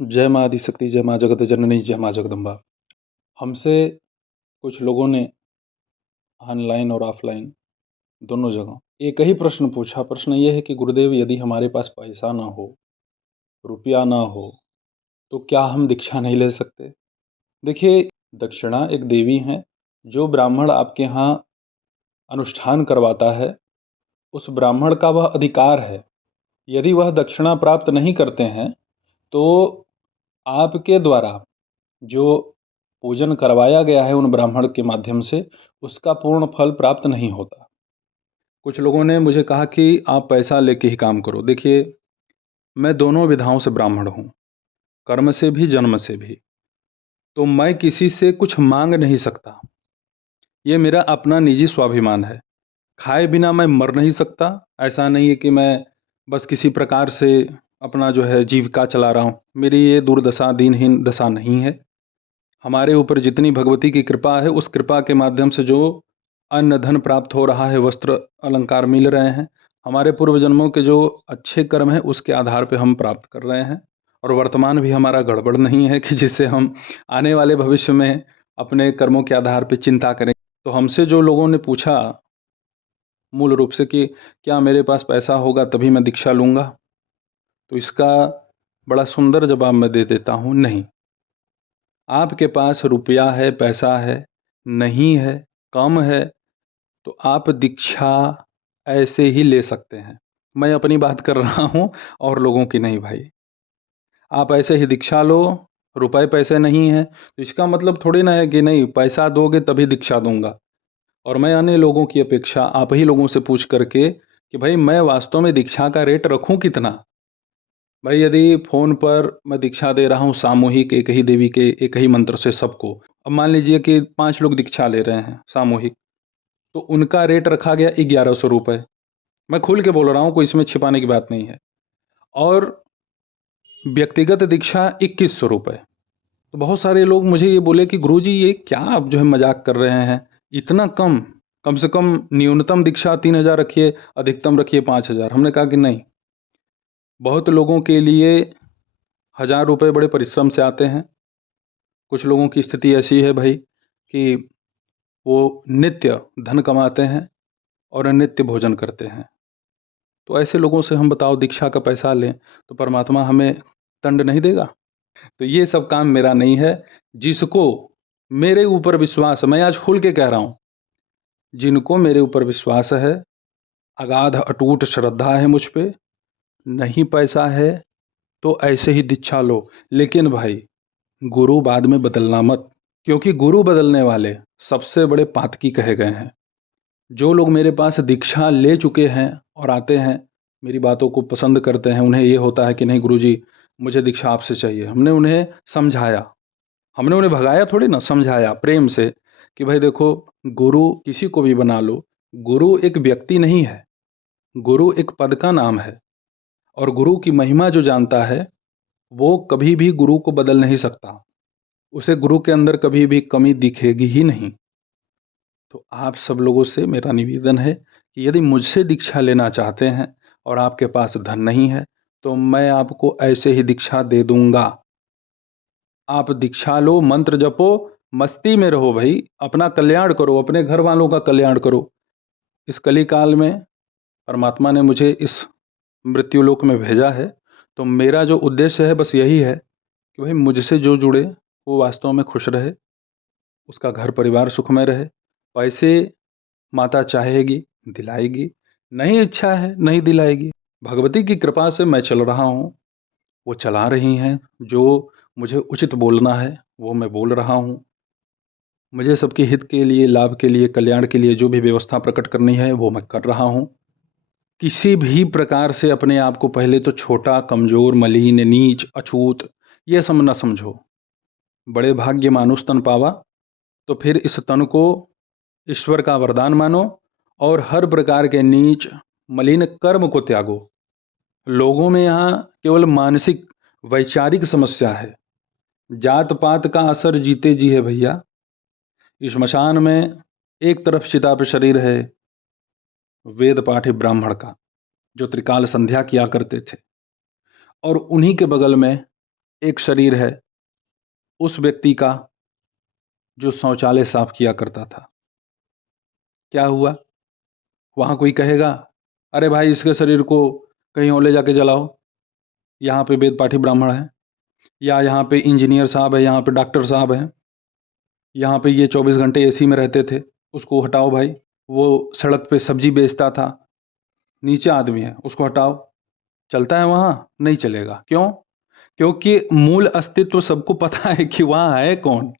जय माँ आदिशक्ति, जय माँ जगत जननी, जय माँ जगदम्बा। हमसे कुछ लोगों ने ऑनलाइन और ऑफलाइन दोनों जगह एक ही प्रश्न पूछा। प्रश्न ये है कि गुरुदेव, यदि हमारे पास पैसा ना हो, रुपया ना हो, तो क्या हम दीक्षा नहीं ले सकते? देखिए, दक्षिणा एक देवी हैं। जो ब्राह्मण आपके यहाँ अनुष्ठान करवाता है, उस ब्राह्मण का वह अधिकार है। यदि वह दक्षिणा प्राप्त नहीं करते हैं, तो आपके द्वारा जो पूजन करवाया गया है उन ब्राह्मण के माध्यम से, उसका पूर्ण फल प्राप्त नहीं होता। कुछ लोगों ने मुझे कहा कि आप पैसा लेके ही काम करो। देखिए, मैं दोनों विधाओं से ब्राह्मण हूँ, कर्म से भी, जन्म से भी। तो मैं किसी से कुछ मांग नहीं सकता। ये मेरा अपना निजी स्वाभिमान है। खाए बिना मैं मर नहीं सकता। ऐसा नहीं है कि मैं बस किसी प्रकार से अपना जो है जीविका चला रहा हूँ। मेरी ये दुर्दशा, दीनहीन दशा नहीं है। हमारे ऊपर जितनी भगवती की कृपा है, उस कृपा के माध्यम से जो अन्न धन प्राप्त हो रहा है, वस्त्र अलंकार मिल रहे हैं, हमारे पूर्व जन्मों के जो अच्छे कर्म हैं उसके आधार पे हम प्राप्त कर रहे हैं। और वर्तमान भी हमारा गड़बड़ नहीं है कि जिससे हम आने वाले भविष्य में अपने कर्मों के आधार पे चिंता करें। तो हमसे जो लोगों ने पूछा मूल रूप से कि क्या मेरे पास पैसा होगा तभी मैं दीक्षा लूँगा, तो इसका बड़ा सुंदर जवाब मैं दे देता हूँ, नहीं। आपके पास रुपया है, पैसा है, नहीं है, कम है, तो आप दीक्षा ऐसे ही ले सकते हैं। मैं अपनी बात कर रहा हूँ और लोगों की नहीं भाई। आप ऐसे ही दीक्षा लो। रुपए पैसे नहीं हैं तो इसका मतलब थोड़ी ना है कि नहीं पैसा दोगे तभी दीक्षा दूंगा। और मैं अन्य लोगों की अपेक्षा आप ही लोगों से पूछ करके कि भाई मैं वास्तव में दीक्षा का रेट रखूं कितना। भाई यदि फ़ोन पर मैं दीक्षा दे रहा हूँ सामूहिक एक ही देवी के एक ही मंत्र से सबको, अब मान लीजिए कि 5 लोग दीक्षा ले रहे हैं सामूहिक, तो उनका रेट रखा गया 1100 रुपये। मैं खुल के बोल रहा हूँ, कोई इसमें छिपाने की बात नहीं है। और व्यक्तिगत दीक्षा 2100 रुपये। तो बहुत सारे लोग मुझे ये बोले कि गुरुजी ये क्या आप जो है मजाक कर रहे हैं, इतना कम से कम न्यूनतम दीक्षा 3000 रखिए, अधिकतम रखिए 5000। हमने कहा कि नहीं, बहुत लोगों के लिए 1000 रुपये बड़े परिश्रम से आते हैं। कुछ लोगों की स्थिति ऐसी है भाई कि वो नित्य धन कमाते हैं और नित्य भोजन करते हैं। तो ऐसे लोगों से हम बताओ दीक्षा का पैसा लें तो परमात्मा हमें दंड नहीं देगा? तो ये सब काम मेरा नहीं है। जिसको मेरे ऊपर विश्वास है, मैं आज खुल के कह रहा हूँ, जिनको मेरे ऊपर विश्वास है, अगाध अटूट श्रद्धा है मुझ पे, नहीं पैसा है तो ऐसे ही दीक्षा लो। लेकिन भाई गुरु बाद में बदलना मत, क्योंकि गुरु बदलने वाले सबसे बड़े पातकी कहे गए हैं। जो लोग मेरे पास दीक्षा ले चुके हैं और आते हैं, मेरी बातों को पसंद करते हैं, उन्हें ये होता है कि नहीं गुरुजी मुझे दीक्षा आपसे चाहिए। हमने उन्हें समझाया, हमने उन्हें भगाया थोड़ी ना, समझाया प्रेम से कि भाई देखो, गुरु किसी को भी बना लो, गुरु एक व्यक्ति नहीं है, गुरु एक पद का नाम है। और गुरु की महिमा जो जानता है, वो कभी भी गुरु को बदल नहीं सकता। उसे गुरु के अंदर कभी भी कमी दिखेगी ही नहीं। तो आप सब लोगों से मेरा निवेदन है कि यदि मुझसे दीक्षा लेना चाहते हैं और आपके पास धन नहीं है, तो मैं आपको ऐसे ही दीक्षा दे दूंगा। आप दीक्षा लो, मंत्र जपो, मस्ती में रहो भाई, अपना कल्याण करो, अपने घर वालों का कल्याण करो। इस कली काल में परमात्मा ने मुझे इस मृत्युलोक में भेजा है, तो मेरा जो उद्देश्य है बस यही है कि भाई मुझसे जो जुड़े वो वास्तव में खुश रहे, उसका घर परिवार सुखमय रहे। पैसे माता चाहेगी दिलाएगी, नहीं इच्छा है नहीं दिलाएगी। भगवती की कृपा से मैं चल रहा हूँ, वो चला रही हैं। जो मुझे उचित बोलना है वो मैं बोल रहा हूँ। मुझे सबके हित के लिए, लाभ के लिए, कल्याण के लिए जो भी व्यवस्था प्रकट करनी है वो मैं कर रहा हूँ। किसी भी प्रकार से अपने आप को पहले तो छोटा, कमज़ोर, मलिन, नीच, अछूत ये सब न समझो। बड़े भाग्य मानुष तन पावा, तो फिर इस तन को ईश्वर का वरदान मानो और हर प्रकार के नीच मलिन कर्म को त्यागो। लोगों में यहाँ केवल मानसिक वैचारिक समस्या है। जात पात का असर जीते जी है भैया। श्मशान में एक तरफ चिता पे शरीर है वेद पाठी ब्राह्मण का, जो त्रिकाल संध्या किया करते थे, और उन्हीं के बगल में एक शरीर है उस व्यक्ति का जो शौचालय साफ किया करता था। क्या हुआ? वहाँ कोई कहेगा अरे भाई इसके शरीर को कहीं और ले जाके जलाओ, यहाँ पे वेद पाठी ब्राह्मण है, या यहाँ पे इंजीनियर साहब है, यहाँ पे डॉक्टर साहब हैं, यहाँ पे ये 24 घंटे एसी में रहते थे, उसको हटाओ भाई। वो सड़क पे सब्जी बेचता था, नीचे आदमी है, उसको हटाओ। चलता है वहाँ? नहीं चलेगा। क्यों? क्योंकि मूल अस्तित्व सबको पता है कि वहाँ है कौन।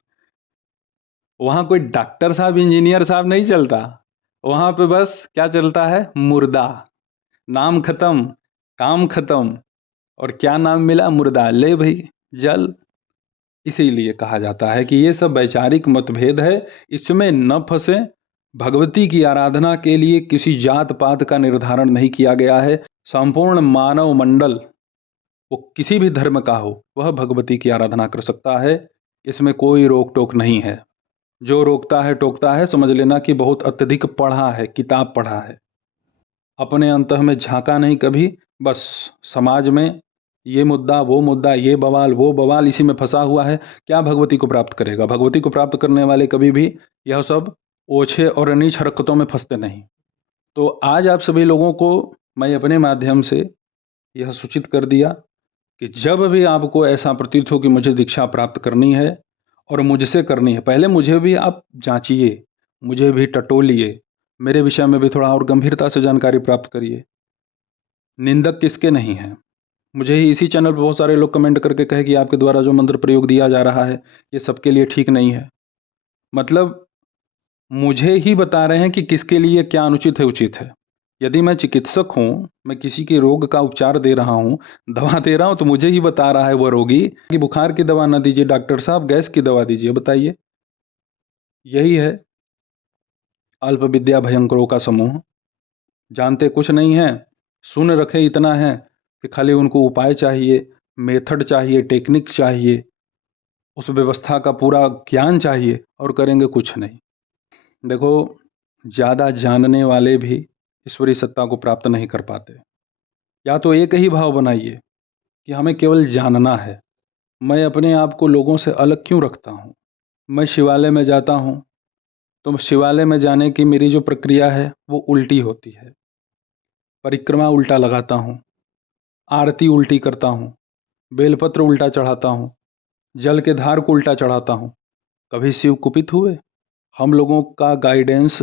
वहाँ कोई डॉक्टर साहब इंजीनियर साहब नहीं चलता, वहाँ पे बस क्या चलता है? मुर्दा। नाम खत्म, काम खत्म, और क्या नाम मिला? मुर्दा। ले भाई जल। इसीलिए कहा जाता है कि ये सब वैचारिक मतभेद है, इसमें न फंसे। भगवती की आराधना के लिए किसी जात पात का निर्धारण नहीं किया गया है। संपूर्ण मानव मंडल, वो किसी भी धर्म का हो, वह भगवती की आराधना कर सकता है। इसमें कोई रोक टोक नहीं है। जो रोकता है टोकता है, समझ लेना कि बहुत अत्यधिक पढ़ा है, किताब पढ़ा है, अपने अंतः में झांका नहीं कभी। बस समाज में ये मुद्दा वो मुद्दा, ये बवाल वो बवाल, इसी में फंसा हुआ है। क्या भगवती को प्राप्त करेगा? भगवती को प्राप्त करने वाले कभी भी यह सब ओछे और नीच हरकतों में फंसते नहीं। तो आज आप सभी लोगों को मैं अपने माध्यम से यह सूचित कर दिया कि जब भी आपको ऐसा प्रतीत हो कि मुझे दीक्षा प्राप्त करनी है और मुझसे करनी है, पहले मुझे भी आप जांचिए, मुझे भी टटोलिए, मेरे विषय में भी थोड़ा और गंभीरता से जानकारी प्राप्त करिए। निंदक किसके नहीं हैं? मुझे ही इसी चैनल पर बहुत सारे लोग कमेंट करके कहे कि आपके द्वारा जो मंत्र प्रयोग दिया जा रहा है ये सबके लिए ठीक नहीं है। मतलब मुझे ही बता रहे हैं कि किसके लिए क्या अनुचित है उचित है। यदि मैं चिकित्सक हूँ, मैं किसी के रोग का उपचार दे रहा हूँ, दवा दे रहा हूँ, तो मुझे ही बता रहा है वह रोगी कि बुखार की दवा ना दीजिए डॉक्टर साहब, गैस की दवा दीजिए। बताइए, यही है अल्प विद्या भयंकरों का समूह। जानते कुछ नहीं है, सुन रखे इतना है कि खाली उनको उपाय चाहिए, मेथड चाहिए, टेक्निक चाहिए, उस व्यवस्था का पूरा ज्ञान चाहिए, और करेंगे कुछ नहीं। देखो, ज़्यादा जानने वाले भी ईश्वरीय सत्ता को प्राप्त नहीं कर पाते। या तो एक ही भाव बनाइए कि हमें केवल जानना है। मैं अपने आप को लोगों से अलग क्यों रखता हूँ? मैं शिवालय में जाता हूँ तो शिवालय में जाने की मेरी जो प्रक्रिया है वो उल्टी होती है। परिक्रमा उल्टा लगाता हूँ, आरती उल्टी करता हूँ, बेलपत्र उल्टा चढ़ाता हूँ, जल के धार को उल्टा चढ़ाता हूँ। कभी शिव कुपित हुए? हम लोगों का गाइडेंस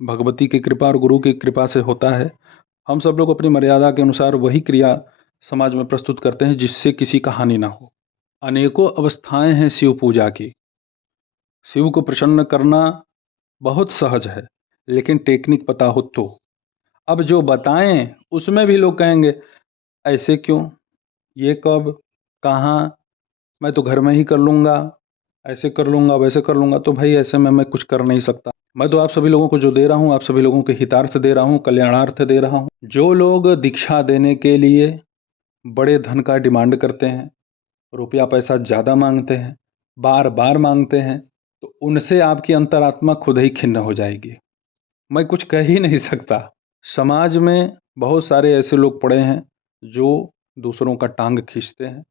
भगवती की कृपा और गुरु की कृपा से होता है। हम सब लोग अपनी मर्यादा के अनुसार वही क्रिया समाज में प्रस्तुत करते हैं जिससे किसी का हानि ना हो। अनेकों अवस्थाएं हैं शिव पूजा की। शिव को प्रसन्न करना बहुत सहज है, लेकिन टेक्निक पता हो तो। अब जो बताएं उसमें भी लोग कहेंगे ऐसे क्यों, ये कब, कहाँ, मैं तो घर में ही कर लूँगा, ऐसे कर लूँगा, वैसे कर लूँगा। तो भाई ऐसे में मैं कुछ कर नहीं सकता। मैं तो आप सभी लोगों को जो दे रहा हूँ, आप सभी लोगों के हितार्थ दे रहा हूँ, कल्याणार्थ दे रहा हूँ। जो लोग दीक्षा देने के लिए बड़े धन का डिमांड करते हैं, रुपया पैसा ज़्यादा मांगते हैं, बार बार मांगते हैं, तो उनसे आपकी अंतरात्मा खुद ही खिन्न हो जाएगी। मैं कुछ कह ही नहीं सकता। समाज में बहुत सारे ऐसे लोग पड़े हैं जो दूसरों का टांग खींचते हैं।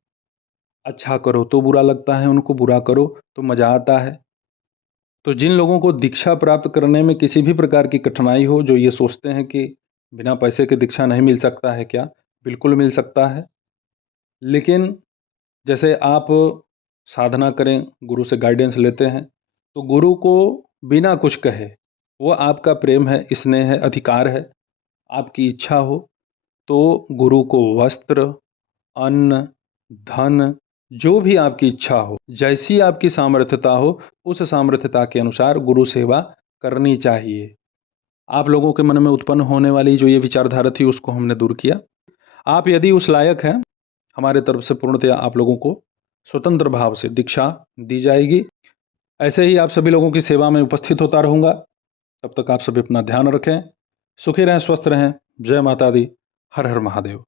अच्छा करो तो बुरा लगता है उनको, बुरा करो तो मज़ा आता है। तो जिन लोगों को दीक्षा प्राप्त करने में किसी भी प्रकार की कठिनाई हो, जो ये सोचते हैं कि बिना पैसे के दीक्षा नहीं मिल सकता है क्या, बिल्कुल मिल सकता है। लेकिन जैसे आप साधना करें, गुरु से गाइडेंस लेते हैं, तो गुरु को बिना कुछ कहे, वो आपका प्रेम है, स्नेह है, अधिकार है, आपकी इच्छा हो तो गुरु को वस्त्र, अन्न, धन, जो भी आपकी इच्छा हो, जैसी आपकी सामर्थ्यता हो, उस सामर्थ्यता के अनुसार गुरु सेवा करनी चाहिए। आप लोगों के मन में उत्पन्न होने वाली जो ये विचारधारा थी उसको हमने दूर किया। आप यदि उस लायक हैं, हमारे तरफ से पूर्णतया आप लोगों को स्वतंत्र भाव से दीक्षा दी जाएगी। ऐसे ही आप सभी लोगों की सेवा में उपस्थित होता रहूँगा। तब तक आप सभी अपना ध्यान रखें, सुखी रहें, स्वस्थ रहें। जय माता दी। हर हर महादेव।